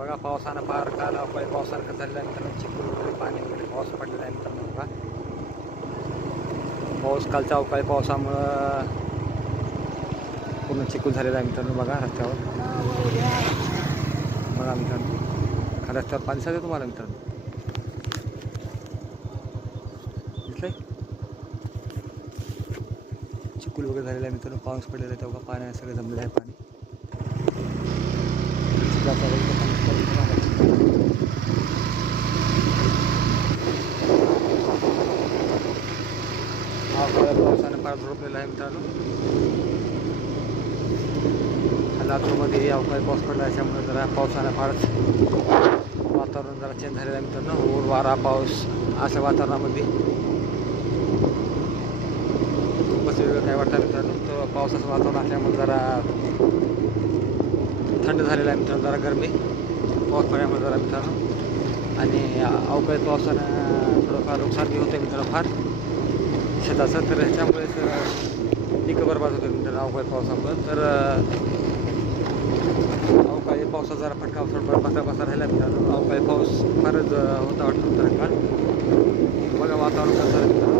बघा पावसानं फार काल अवकाळी पावसानं झालेला आहे मित्रांनो. चिखल वगैरे पाणी वगैरे पाऊस पडलेला आहे मित्रांनो. बघा पाऊस कालच्या अवकाळी पावसामुळं पूर्ण चिखल झालेला आहे मित्रांनो. बघा रस्त्यावर बघा मित्रांनो, रस्त्यावर पाणी सगळं तुम्हाला मित्रांनो दिसलंय. चिखल वगैरे झालेला आहे मित्रांनो. पाऊस पडलेला आहे तेव्हा पाणी सगळं जमलेलं आहे. पाणी पावसानं फार झोपलेला आहे मित्रांनो. लातूरमध्ये अवकाळी पाऊस पडला त्याच्यामुळे जरा पावसानं फारच वातावरण जरा चेंज झालेलं आहे मित्रांनो. ऊन वारा पाऊस अशा वातावरणामध्ये खूपच वेगळं काय वाटतं मित्रांनो. तर पावसाचं वातावरण असल्यामुळे जरा थंड झालेलं आहे मित्रांनो. जरा गरमी पाऊस पडल्यामुळे जरा मित्रांनो. आणि अवकाळी पावसानं थोडंफार नुकसान बी होतं मित्रांनो फार शेताचं. तर ह्याच्यामुळे पिकं बरबाद होतं मित्रांनो अवकाळी पावसामुळे. तर अवकाळी पावसाचा जरा फटका बसा राहिला मित्रांनो. अवकाळी पाऊस फारच होता वाटतं तर काळ. बघा वातावरण कसं झालं मित्रांनो.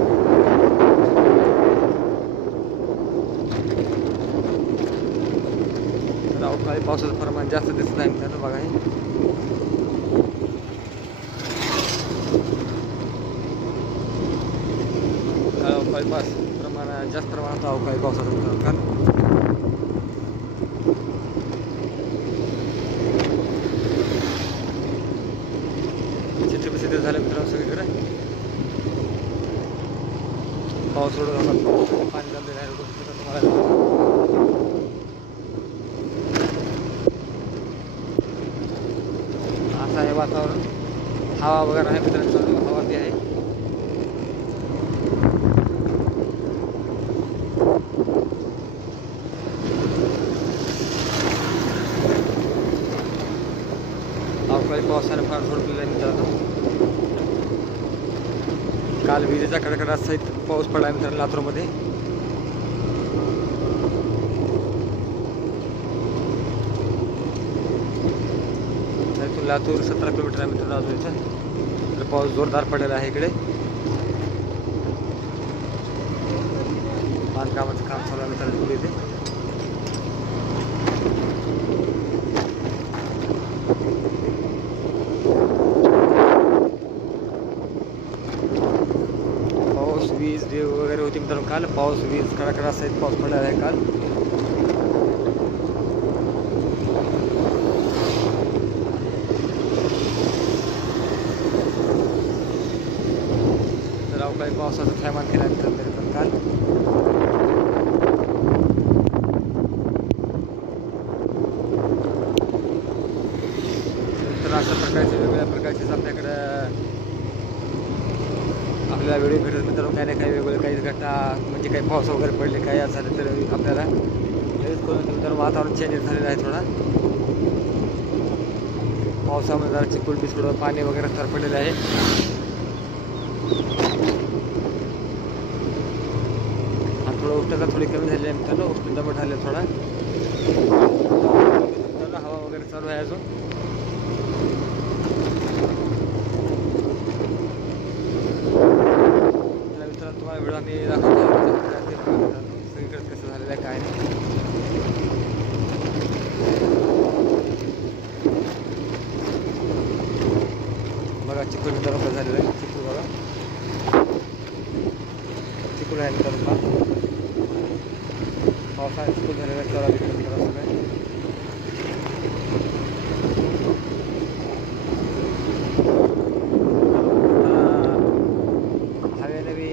तर अवकाळी पावसाचं प्रमाण जास्त दिसत आहे मित्रांनो. बघा हे अवकाळी पाऊस जास्त प्रमाणात अवकाळी पावसाचं मित्रांनो काल. चित्र झालं मित्रांनो सगळीकडे. पाऊस सोडून पाणी जमलेलं आहे तुम्हाला. असं आहे वातावरण. हवा वगैरे आहे मित्रांनो. हवा बी आहे. अवकाळी पावसाने फार झोडलेलं आहे मित्रांनो. काल विजेचा कडकडाट सहित पाऊस पडला मित्रांनो लातूरमध्ये. इथून लातूर 17 किलोमीटर आहे मित्रांनो अजून इथं. तर पाऊस जोरदार पडलेला आहे इकडे. बांधकामाचं काम चालू आहे मित्रांनो इथे. वीज वगैरे होती मित्रांनो काल. पाऊस वीज कडकडाट सहित पाऊस पडलेला आहे काल. तर अवकाळी पावसाचं थैमान केलं मित्रांनो तरी पण काल. तर अशा प्रकारचे वेगवेगळ्या प्रकारचेच आपल्याला व्हिडिओ भेटत मित्रांनो. काही ना काही वेगवेगळे काही घटना म्हणजे काही पाऊस वगैरे पडले काही आज झालं तर आपल्याला लगेच करून मित्रांनो. वातावरण चेंज झालेलं आहे थोडा. पावसामध्ये जरा चिखल बी थोडं पाणी वगैरे तर पडलेलं आहे. आणि थोडं उष्णता थोडी कमी झाली आहे मित्रांनो. उष्णता पण झाली थोडा. हवा वगैरे चालू आहे अजून. तुम्हाला व्हिडिओ आम्ही दाखवतो सगळीकडे कसं झालेलं आहे काय नाही. बघा चिखल मित्रांनो कसं झालेलं आहे. चिखल बघा चिखल आहे मित्रांनो. पावसाळ्यात चिखल झालेलं आहे. चला मित्रांनो सगळं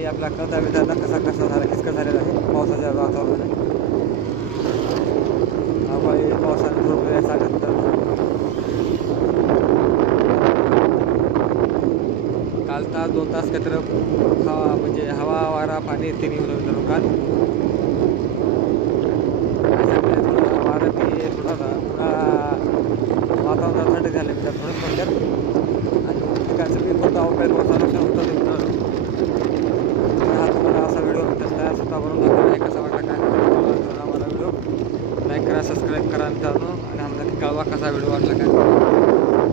आपला कळता मित्रांना कसा झाला किसका झालेला आहे पावसाच्या वातावरणाने. अवकाळी पावसाने झोडलेलं सांगत काल तास 2 तास काहीतरी हवा म्हणजे हवा वारा पाणी तिन्ही होतं मित्रांनो काल. वारा बी थोडा वातावरण थंड झालं मित्रांनो थोडं थोडक्यात. आणि पिकाचं बी थोडं अवकाळी पावसानं नुकसान होतं मित्रांनो. असा व्हिडिओ तयार स्वतः बनवून दाखवला आहे. कसा वाटला काय आम्हाला व्हिडिओ लाईक करा सबस्क्राईब करा मित्रांनो. आणि आम्हाला कळवा कसा व्हिडिओ वाटला काय.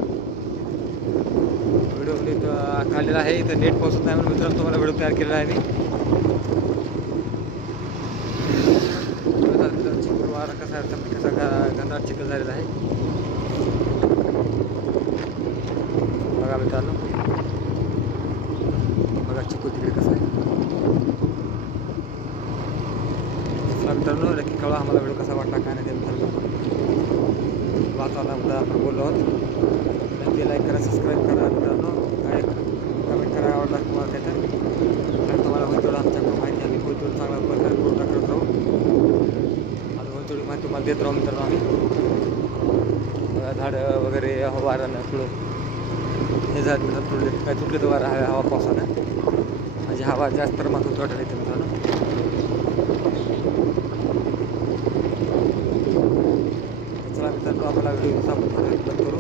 व्हिडिओ इथं काढलेला आहे. इथं नेट पोहोचत नाही म्हणून मित्रांनो तुम्हाला व्हिडिओ तयार केलेला आहे मी. चिखल वारा कसा घनदाट चिखल झालेला आहे बघा मित्रांनो. बघा चिखल तिकडे कसं आहे. चला मित्रांनो नक्की कळवा आम्हाला व्हिडिओ कसा वाटला काय नाही ते मित्रांनो. वातावरणाबद्दल आपण बोललो आहोत. नक्की लाईक करा, सबस्क्राईब करा मित्रांनो. काय कमेंट करा आवडला तुम्हाला काय तर. आणि तुम्हाला होईल तेवढं आमच्याकडून माहिती आम्ही होईल तेवढं चांगला प्रकारे पूर्ण करत राहू. आणि होईल तेवढी माहिती तुम्हाला देत राहू मित्रांनो आम्ही. झाडं वगैरे वाऱ्यानं थोडं हे झाड मित्रांनो थोडे काय तुटले तर वारा हवा पावसानं म्हणजे हवा जास्त प्रमाणात होत वाटायला येते मित्रांनो. चला मित्रांनो आपला व्हिडिओ आपण बंद करू.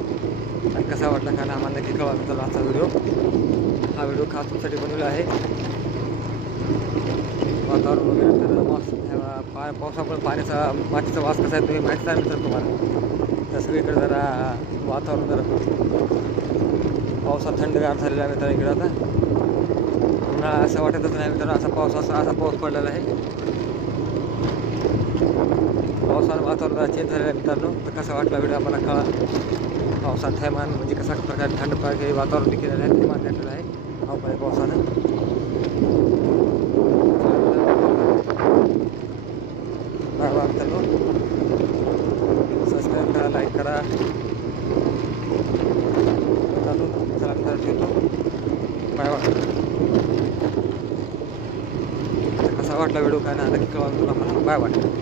आणि कसा वाटला का आम्हाला नक्की कळवा मित्रांनो आजचा व्हिडिओ. हा व्हिडिओ खास तुमच्यासाठी बनवला आहे. वातावरण वगैरे तर पावसामुळे पाण्याचा मातीचा वास कसा आहे तुम्ही माहिती आहे मित्रांनो तुम्हाला. तर सगळीकडे जरा वातावरण जरा पावसात थंडगार झालेला आहे मित्रांनो. इकडं आता उन्हाळा असं वाटतच नाही मित्रांनो. असा पाऊस पडलेला आहे. पावसानं वातावरण चेंज झालेलं आहे मित्रांनो. तर कसा वाटला व्हिडिओ आम्हाला कळा. पावसात थैमान म्हणजे कसा प्रकारे थंड प्रकारे वातावरण केलेलं आहे थैमान घेतलेलं आहे अवकाळी पावसानं. बघा मित्रांनो सबस्क्राईब करा, लाईक करा मित्रांनो. चला मित्रांनो ठेवतो. Bye bye. कसा वाटला व्हिडिओ काय ना नक्की कळवा मित्रांनो. Bye bye.